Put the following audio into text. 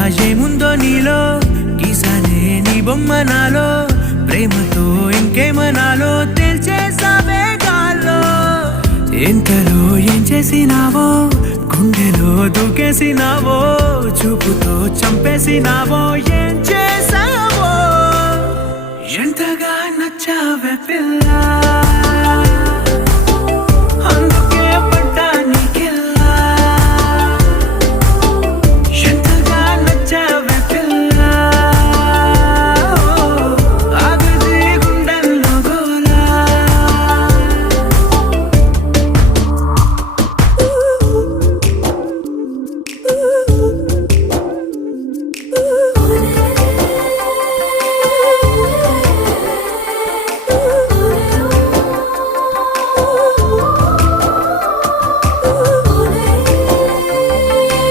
ఏముందో నీలో గీసానే నీ బొమ్మ నాలో ప్రేమతో ఇంకేమనాలో తెలిచేసావే గాల్లో ఎంతలో ఏం చేసినావో గుండెలో దూకేసినావో చూపుతో చంపేసినావో ఏం చేసావో ఎంతగా నచ్చావే పిల్ల